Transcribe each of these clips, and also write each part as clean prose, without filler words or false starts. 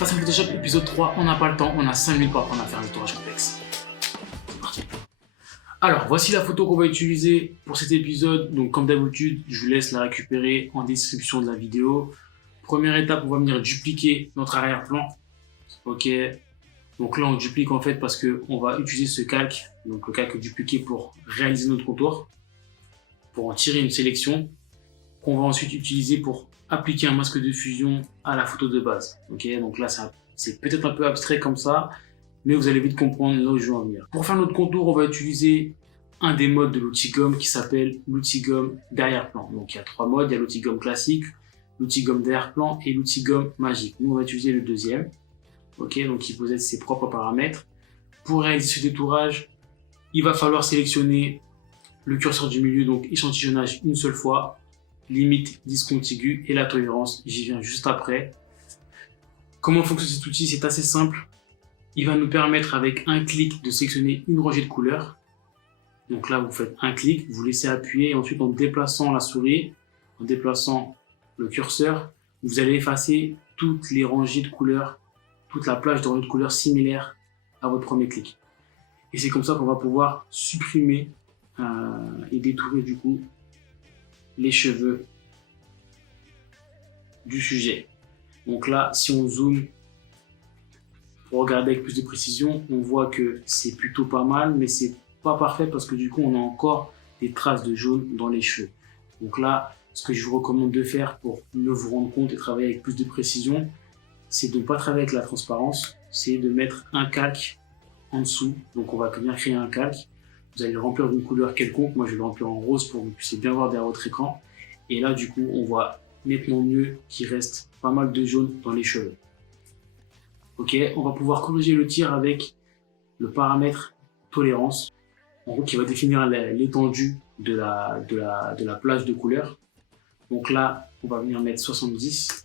Face à Photoshop épisode 3, on n'a pas le temps, on a 5 minutes pour apprendre à faire un tournage complexe. C'est parti. Alors, voici la photo qu'on va utiliser pour cet épisode. Donc, comme d'habitude, je vous laisse la récupérer en description de la vidéo. Première étape, on va venir dupliquer notre arrière-plan. Ok. Donc là, on duplique en fait parce qu'on va utiliser ce calque, donc le calque dupliqué pour réaliser notre contour, pour en tirer une sélection, qu'on va ensuite utiliser pour appliquer un masque de fusion à la photo de base. Ok, donc là, c'est peut-être un peu abstrait comme ça, mais vous allez vite comprendre là où je veux en venir. Pour faire notre contour, on va utiliser un des modes de l'outil gomme qui s'appelle l'outil gomme d'arrière-plan. Donc il y a 3 modes, il y a l'outil gomme classique, l'outil gomme d'arrière-plan et l'outil gomme magique. Nous, on va utiliser le deuxième. Ok, donc il possède ses propres paramètres. Pour réaliser ce détourage, il va falloir sélectionner le curseur du milieu, donc échantillonnage une seule fois, limite discontiguë et la tolérance, j'y viens juste après. Comment fonctionne cet outil? C'est assez simple. Il va nous permettre avec un clic de sélectionner une rangée de couleurs. Donc là, vous faites un clic, vous laissez appuyer et ensuite en déplaçant la souris, en déplaçant le curseur, vous allez effacer toutes les rangées de couleurs, toute la plage de rangées de couleurs similaires à votre premier clic. Et c'est comme ça qu'on va pouvoir supprimer et détourer du coup les cheveux du sujet. Donc là, si on zoome pour regarder avec plus de précision, on voit que c'est plutôt pas mal, mais c'est pas parfait parce que du coup, on a encore des traces de jaune dans les cheveux. Donc là, ce que je vous recommande de faire pour mieux vous rendre compte et travailler avec plus de précision, c'est de ne pas travailler avec la transparence, c'est de mettre un calque en dessous. Donc on va bien créer un calque. Vous allez le remplir d'une couleur quelconque. Moi, je vais le remplir en rose pour que vous puissiez bien voir derrière votre écran. Et là, du coup, on voit nettement mieux qu'il reste pas mal de jaune dans les cheveux. Ok, on va pouvoir corriger le tir avec le paramètre tolérance. En gros, qui va définir l'étendue de la plage de couleurs. Donc là, on va venir mettre 70.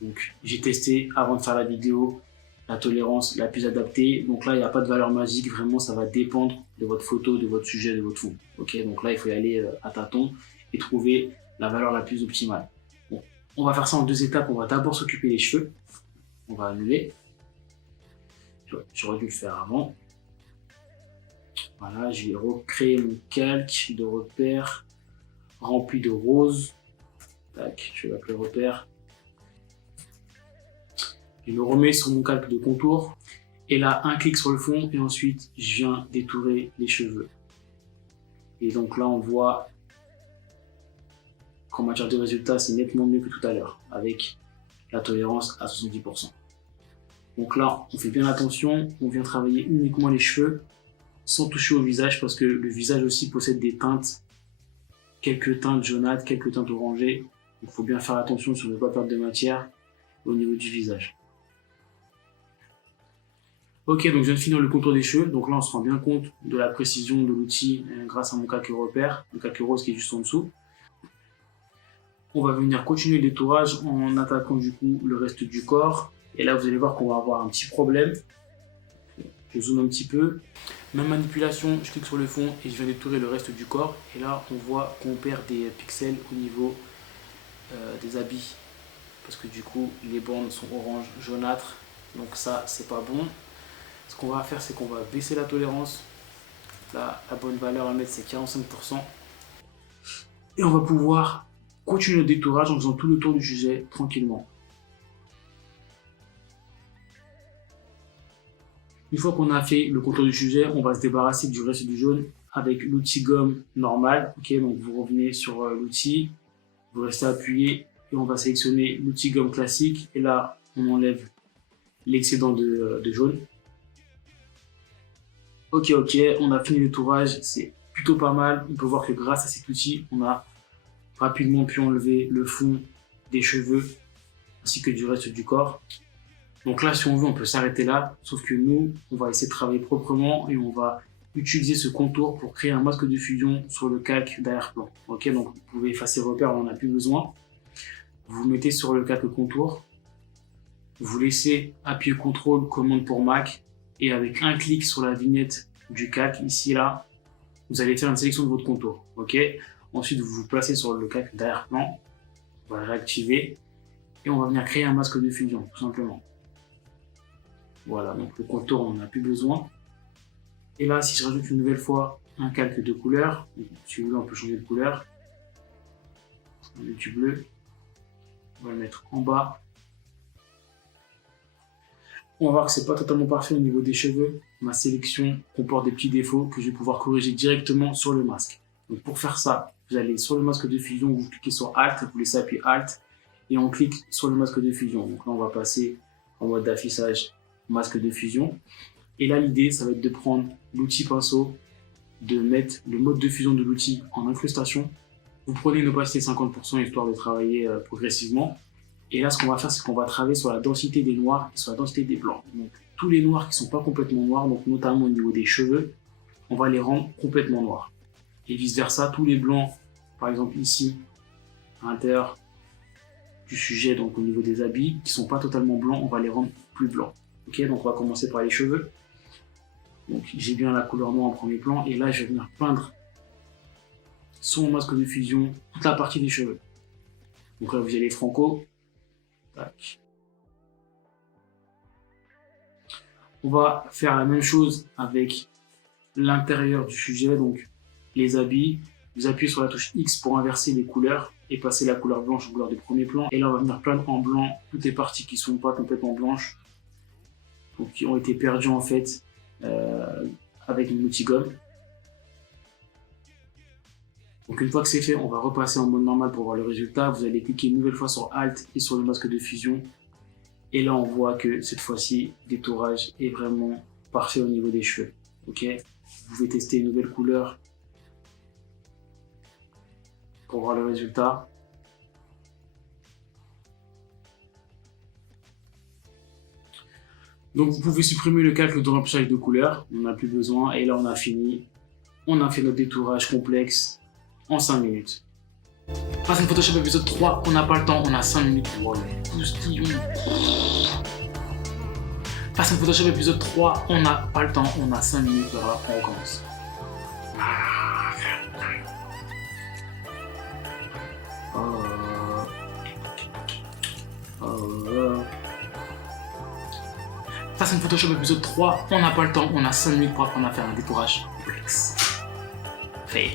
Donc j'ai testé avant de faire la vidéo la tolérance la plus adaptée. Donc là, il n'y a pas de valeur magique. Vraiment, ça va dépendre de votre photo, de votre sujet, de votre fond. Ok, donc là, il faut y aller à tâtons et trouver la valeur la plus optimale. Bon, on va faire ça en 2 étapes. On va d'abord s'occuper des cheveux. On va annuler. J'aurais dû le faire avant. Voilà, je vais recréer mon calque de repère rempli de rose. Tac, je vais l'appeler repère. Je me remets sur mon calque de contour. Et là, un clic sur le fond et ensuite, je viens détourer les cheveux. Et donc là, on voit qu'en matière de résultat, c'est nettement mieux que tout à l'heure, avec la tolérance à 70%. Donc là, on fait bien attention, on vient travailler uniquement les cheveux, sans toucher au visage, parce que le visage aussi possède des teintes, quelques teintes jaunâtres, quelques teintes orangées. Donc il faut bien faire attention sur ne pas perdre de matière au niveau du visage. Ok, donc je viens de finir le contour des cheveux. Donc là, on se rend bien compte de la précision de l'outil grâce à mon calque repère, le calque rose qui est juste en dessous. On va venir continuer le détourage en attaquant du coup le reste du corps. Et là, vous allez voir qu'on va avoir un petit problème. Je zoome un petit peu. Même manipulation, je clique sur le fond et je viens détourer le reste du corps. Et là, on voit qu'on perd des pixels au niveau des habits. Parce que du coup, les bandes sont orange, jaunâtres. Donc ça, c'est pas bon. Ce qu'on va faire, c'est qu'on va baisser la tolérance. Là, la bonne valeur à mettre, c'est 45%. Et on va pouvoir continuer le détourage en faisant tout le tour du sujet tranquillement. Une fois qu'on a fait le contour du sujet, on va se débarrasser du reste du jaune avec l'outil gomme normal. Ok, donc vous revenez sur l'outil, vous restez appuyé et on va sélectionner l'outil gomme classique. Et là, on enlève l'excédent de jaune. Ok, on a fini le détourage, c'est plutôt pas mal. On peut voir que grâce à cet outil, on a rapidement pu enlever le fond des cheveux ainsi que du reste du corps. Donc là, si on veut, on peut s'arrêter là, sauf que nous, on va essayer de travailler proprement et on va utiliser ce contour pour créer un masque de fusion sur le calque d'arrière-plan. Ok, donc vous pouvez effacer repère, on n'en a plus besoin. Vous mettez sur le calque contour, vous laissez appuyer CTRL, commande pour Mac, et avec un clic sur la vignette du calque, ici, là, vous allez faire une sélection de votre contour. Ok, ensuite, vous vous placez sur le calque d'arrière-plan, on va le réactiver, et on va venir créer un masque de fusion, tout simplement. Voilà, donc le contour, on n'en a plus besoin. Et là, si je rajoute une nouvelle fois un calque de couleur, si vous voulez, on peut changer de couleur. On met du bleu. On va le mettre en bas. On va voir que c'est pas totalement parfait au niveau des cheveux. Ma sélection comporte des petits défauts que je vais pouvoir corriger directement sur le masque. Donc pour faire ça, vous allez sur le masque de fusion, vous cliquez sur Alt, vous laissez appuyer Alt et on clique sur le masque de fusion. Donc là, on va passer en mode d'affichage masque de fusion. Et là, l'idée, ça va être de prendre l'outil pinceau, de mettre le mode de fusion de l'outil en incrustation. Vous prenez une opacité 50% histoire de travailler progressivement. Et là, ce qu'on va faire, c'est qu'on va travailler sur la densité des noirs et sur la densité des blancs. Donc, tous les noirs qui ne sont pas complètement noirs, donc notamment au niveau des cheveux, on va les rendre complètement noirs. Et vice-versa, tous les blancs, par exemple ici, à l'intérieur du sujet, donc au niveau des habits, qui ne sont pas totalement blancs, on va les rendre plus blancs. Ok, donc on va commencer par les cheveux. Donc j'ai bien la couleur noire en premier plan, et là je vais venir peindre sur mon masque de fusion toute la partie des cheveux. Donc là vous allez franco. Tac. On va faire la même chose avec l'intérieur du sujet, donc les habits. Vous appuyez sur la touche X pour inverser les couleurs et passer la couleur blanche en couleur du premier plan. Et là on va venir peindre en blanc toutes les parties qui ne sont pas complètement blanches, donc qui ont été perdues en fait avec une multigomme. Donc une fois que c'est fait, on va repasser en mode normal pour voir le résultat. Vous allez cliquer une nouvelle fois sur Alt et sur le masque de fusion. Et là, on voit que cette fois-ci, le détourage est vraiment parfait au niveau des cheveux. Ok, vous pouvez tester une nouvelle couleur pour voir le résultat. Donc vous pouvez supprimer le calque de remplissage de couleurs. On n'en a plus besoin. Et là, on a fini. On a fait notre détourage complexe en 5 minutes. Face à Photoshop épisode 3, on n'a pas le temps, on a 5 minutes. Wow, Face à Photoshop épisode 3, on n'a pas le temps, on a 5 minutes. Alors on recommence. Face à Photoshop épisode 3, on n'a pas le temps, on a 5 minutes pour apprendre à faire un détourage complexe. Fail.